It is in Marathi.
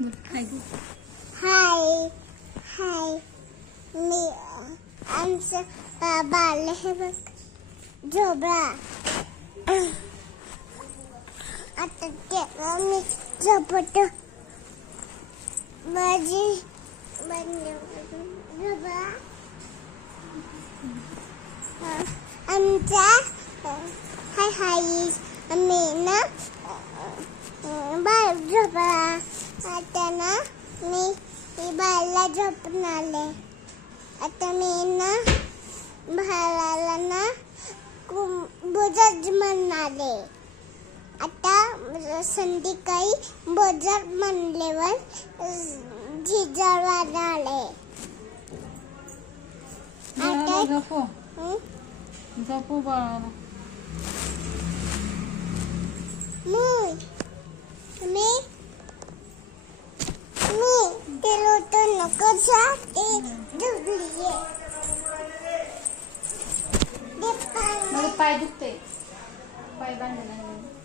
हाय हाय मी आमचं बाबाला हे बघ झोपला. आता त्याला मी झोपतो. माझी झोपला आमचा. हाय हाय आम्ही ना बाळ झोपला. आता ना मी बाळाला झोपून आले. आता मी ना बाळाला ना बोजच म्हणाले. आता संध्याकाळी बोजत म्हणल्यावर झिजवायला आले. आता झोपू बाळाला. मी तेल तो नको ते झोपलीये. पाय दुखते. पाय बांधले नाही.